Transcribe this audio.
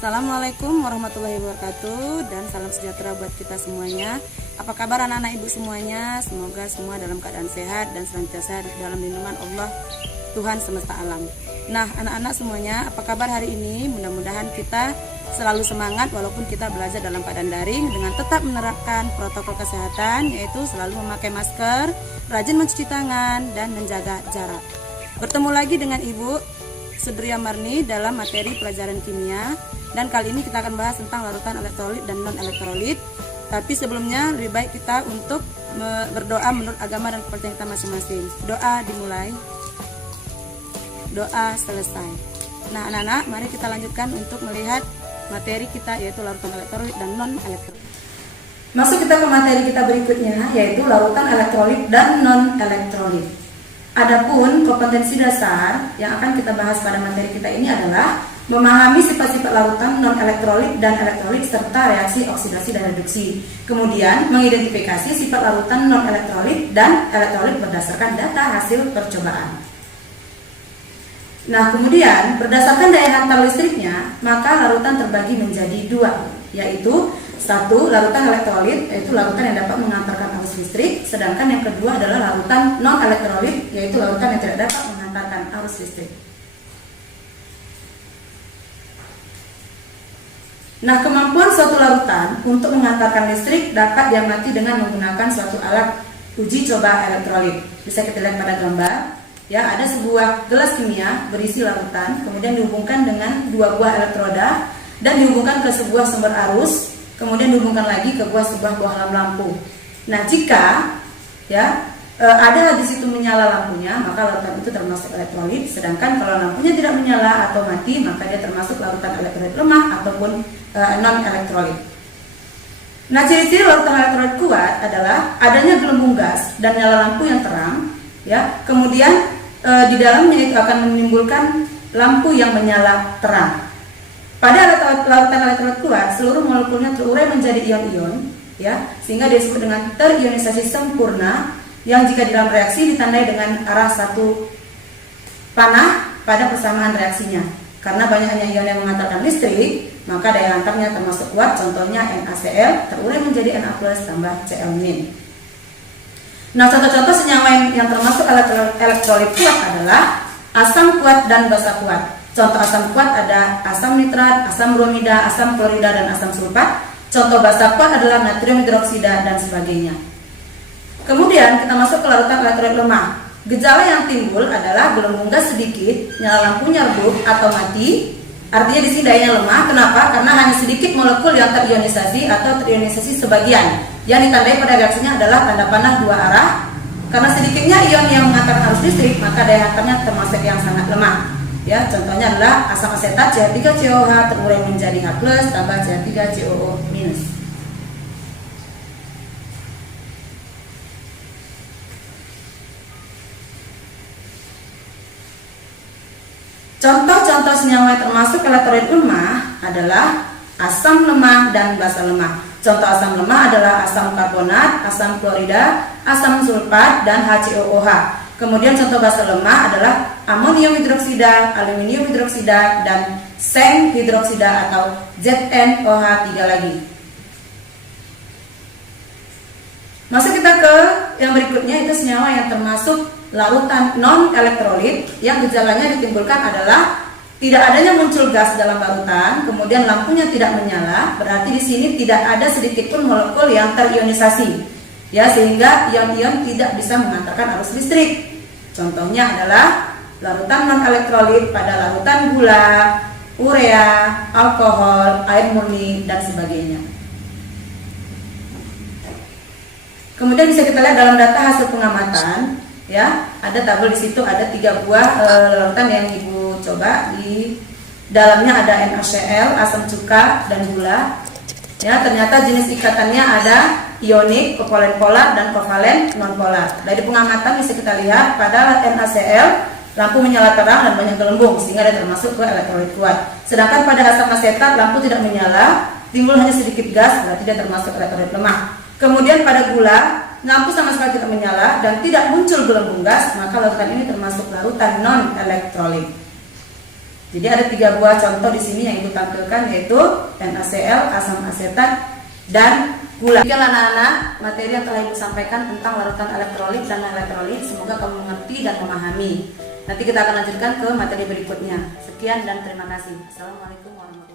Assalamualaikum warahmatullahi wabarakatuh dan salam sejahtera buat kita semuanya. Apa kabar anak-anak ibu semuanya? Semoga semua dalam keadaan sehat dan senantiasa dalam lindungan Allah Tuhan semesta alam. Nah anak-anak semuanya, apa kabar hari ini? Mudah-mudahan kita selalu semangat walaupun kita belajar dalam keadaan daring dengan tetap menerapkan protokol kesehatan, yaitu selalu memakai masker, rajin mencuci tangan dan menjaga jarak. Bertemu lagi dengan Ibu Sudria Marni dalam materi pelajaran kimia, dan kali ini kita akan bahas tentang larutan elektrolit dan non elektrolit. Tapi sebelumnya lebih baik kita untuk berdoa menurut agama dan kepercayaan kita masing-masing. Doa dimulai, doa selesai. Nah anak-anak, mari kita lanjutkan untuk melihat materi kita, yaitu larutan elektrolit dan non elektrolit. Masuk kita ke materi kita berikutnya, yaitu larutan elektrolit dan non elektrolit. Adapun kompetensi dasar yang akan kita bahas pada materi kita ini adalah memahami sifat-sifat larutan non-elektrolit dan elektrolit serta reaksi oksidasi dan reduksi. Kemudian mengidentifikasi sifat larutan non-elektrolit dan elektrolit berdasarkan data hasil percobaan. Nah, kemudian berdasarkan daya hantar listriknya, maka larutan terbagi menjadi dua, yaitu satu, larutan elektrolit, yaitu larutan yang dapat mengantarkan arus listrik, sedangkan yang kedua adalah larutan non-elektrolit, yaitu larutan yang tidak dapat mengantarkan arus listrik. Nah, kemampuan suatu larutan untuk mengantarkan listrik dapat diamati dengan menggunakan suatu alat uji coba elektrolit. Bisa kita lihat pada gambar. Ya, ada sebuah gelas kimia berisi larutan, kemudian dihubungkan dengan dua buah elektroda dan dihubungkan ke sebuah sumber arus, kemudian dihubungkan lagi ke sebuah buah lampu. Nah, jika ada di situ menyala lampunya, maka larutan itu termasuk elektrolit. Sedangkan kalau lampunya tidak menyala atau mati, maka dia termasuk larutan elektrolit lemah ataupun non elektrolit. Nah, ciri-ciri larutan elektrolit kuat adalah adanya gelembung gas dan nyala lampu yang terang. Ya, kemudian di dalamnya itu akan menimbulkan lampu yang menyala terang. Pada larutan elektrolit kuat, seluruh molekulnya terurai menjadi ion-ion, ya, sehingga disebut dengan terionisasi sempurna, yang jika di dalam reaksi ditandai dengan arah satu panah pada persamaan reaksinya. Karena banyaknya ion yang mengantarkan listrik, maka daya hantarnya termasuk kuat. Contohnya NaCl terurai menjadi Na+ tambah Cl-. Nah, contoh-contoh senyawa yang termasuk elektrolit kuat adalah asam kuat dan basa kuat. Contoh asam kuat ada asam nitrat, asam bromida, asam klorida, dan asam sulfat. Contoh basa kuat adalah natrium hidroksida dan sebagainya. Kemudian kita masuk ke larutan elektrolit lemah. Gejala yang timbul adalah gelembung gas sedikit, nyala lampunya redup atau mati. Artinya di sini dayanya lemah. Kenapa? Karena hanya sedikit molekul yang terionisasi atau terionisasi sebagian. Yang ditandai pada reaksinya adalah tanda panah dua arah. Karena sedikitnya ion yang mengantarkan arus listrik, maka daya hantarnya termasuk yang sangat lemah. Ya, contohnya adalah asam asetat CH3COH terurai menjadi H+ tambah CH3COO-. Contoh-contoh senyawa yang termasuk elektrolit lemah adalah asam lemah dan basa lemah. Contoh asam lemah adalah asam karbonat, asam klorida, asam sulfat, dan HCOOH. Kemudian contoh basa lemah adalah amonium hidroksida, aluminium hidroksida, dan seng hidroksida atau ZnOH3 lagi. Masuk kita ke yang berikutnya, itu senyawa yang termasuk larutan non elektrolit, yang gejalanya ditimbulkan adalah tidak adanya muncul gas dalam larutan, kemudian lampunya tidak menyala. Berarti di sini tidak ada sedikit pun molekul yang terionisasi, ya, sehingga ion-ion tidak bisa mengantarkan arus listrik. Contohnya adalah larutan non elektrolit pada larutan gula, urea, alkohol, air murni, dan sebagainya. Kemudian bisa kita lihat dalam data hasil pengamatan, ya, ada tabel di situ, ada 3 buah larutan yang ibu coba. Di dalamnya ada NaCl, asam cuka, dan gula. Ya, ternyata jenis ikatannya ada ionik, kovalen polar, dan kovalen non polar. Dari pengamatan bisa kita lihat pada NaCl lampu menyala terang dan banyak gelembung, sehingga dia termasuk ke elektrolit kuat. Sedangkan pada asam asetat lampu tidak menyala, timbul hanya sedikit gas, berarti dia termasuk elektrolit lemah. Kemudian pada gula, lampu sama sekali tidak menyala dan tidak muncul gelembung gas, maka larutan ini termasuk larutan non elektrolit. Jadi ada 3 buah contoh di sini yang Ibu tampilkan, yaitu NaCl, asam asetat, dan gula. Demikian anak-anak materi yang telah Ibu sampaikan tentang larutan elektrolit dan elektrolit. Semoga kamu mengerti dan memahami. Nanti kita akan lanjutkan ke materi berikutnya. Sekian dan terima kasih. Assalamualaikum warahmatullahi wabarakatuh.